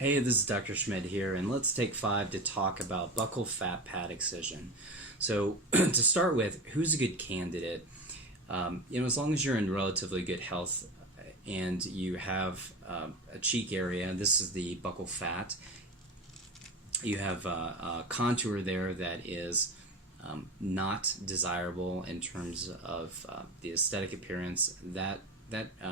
Hey, this is Dr. Schmidt here, and let's take 5 to talk about buccal fat pad excision. So, to start with, who's a good candidate? As long as you're in relatively good health and you have a cheek area, this is the buccal fat. You have a contour there that is not desirable in terms of the aesthetic appearance. That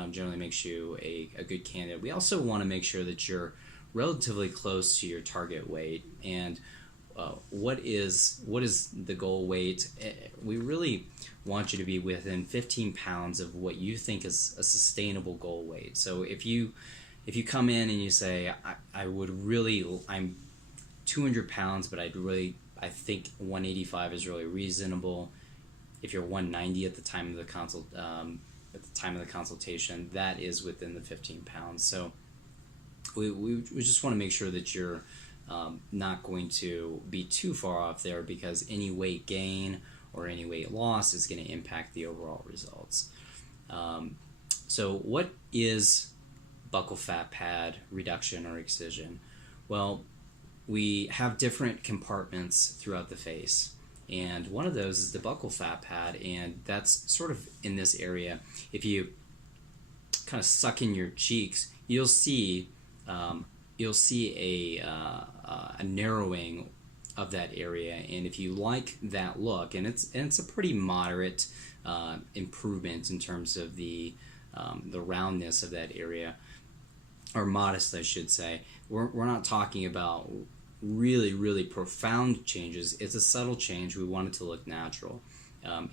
generally makes you a good candidate. We also want to make sure that you're relatively close to your target weight. And what is the goal weight? We really want you to be within 15 pounds of what you think is a sustainable goal weight. So if you come in and you say, I'm 200 pounds, but I think 185 is really reasonable. If you're 190 at the time of the consultation, that is within the 15 pounds. So we just want to make sure that you're not going to be too far off there, because any weight gain or any weight loss is going to impact the overall results. So what is buccal fat pad reduction or excision? Well, we have different compartments throughout the face, and one of those is the buccal fat pad, and that's sort of in this area. If you kind of suck in your cheeks, you'll see a narrowing of that area, and if you like that look, and it's a pretty moderate improvement in terms of the roundness of that area, or modest, I should say. We're not talking about really profound changes. It's a subtle change. We want it to look natural.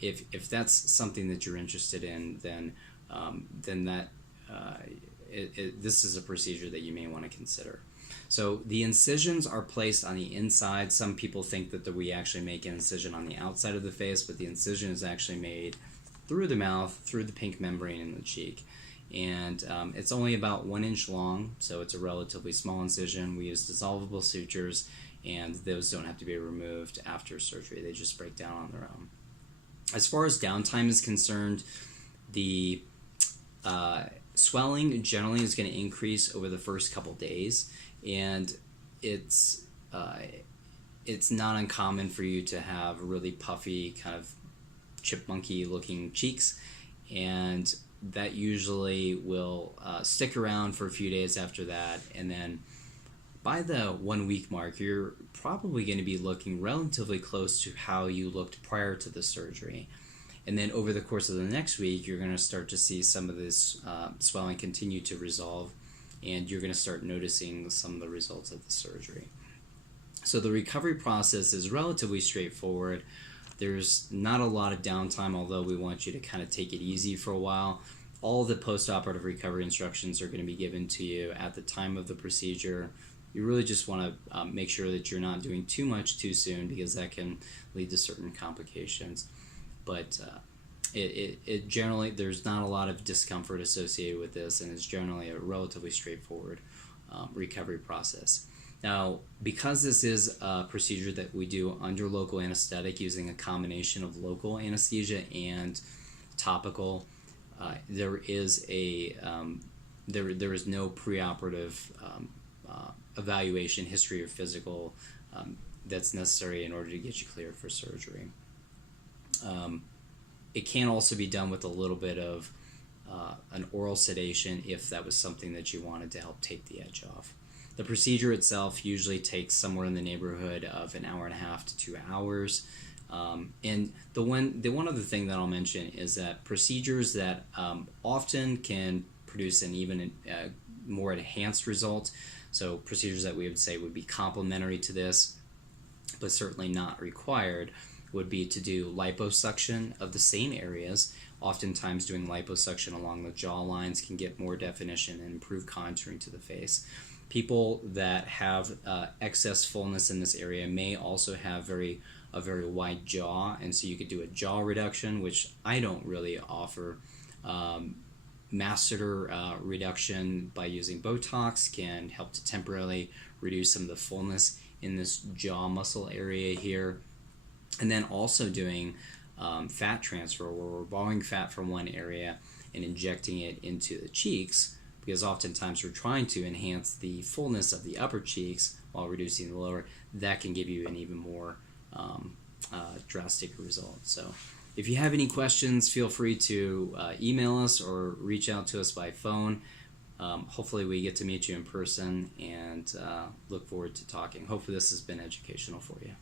If that's something that you're interested in, then this is a procedure that you may want to consider. So the incisions are placed on the inside. Some people think that we actually make an incision on the outside of the face, but the incision is actually made through the mouth, through the pink membrane in the cheek. And it's only about 1 inch long, so it's a relatively small incision. We use dissolvable sutures, and those don't have to be removed after surgery. They just break down on their own. As far as downtime is concerned, the swelling generally is going to increase over the first couple days, and it's not uncommon for you to have really puffy, kind of chipmunky looking cheeks, and that usually will stick around for a few days after that, and then by the 1 week mark, you're probably going to be looking relatively close to how you looked prior to the surgery. And then over the course of the next week, you're going to start to see some of this swelling continue to resolve, and you're going to start noticing some of the results of the surgery. So the recovery process is relatively straightforward. There's not a lot of downtime, although we want you to kind of take it easy for a while. All the post-operative recovery instructions are going to be given to you at the time of the procedure. You really just want to make sure that you're not doing too much too soon, because that can lead to certain complications. But it generally, there's not a lot of discomfort associated with this, and it's generally a relatively straightforward recovery process. Now, because this is a procedure that we do under local anesthetic using a combination of local anesthesia and topical, there is no preoperative evaluation, history, or physical that's necessary in order to get you cleared for surgery. It can also be done with a little bit of an oral sedation if that was something that you wanted to help take the edge off. The procedure itself usually takes somewhere in the neighborhood of an hour and a half to 2 hours. And the one other thing that I'll mention is that procedures that often can produce an even more enhanced result, so procedures that we would say would be complementary to this, but certainly not required, would be to do liposuction of the same areas. Oftentimes doing liposuction along the jaw lines can get more definition and improve contouring to the face. People that have excess fullness in this area may also have a very wide jaw, and so you could do a jaw reduction, which I don't really offer. Masseter reduction by using Botox can help to temporarily reduce some of the fullness in this jaw muscle area here. And then also doing fat transfer, where we're borrowing fat from one area and injecting it into the cheeks, because oftentimes we're trying to enhance the fullness of the upper cheeks while reducing the lower. That can give you an even more drastic result. So if you have any questions, feel free to email us or reach out to us by phone. Hopefully we get to meet you in person, and look forward to talking. Hopefully this has been educational for you.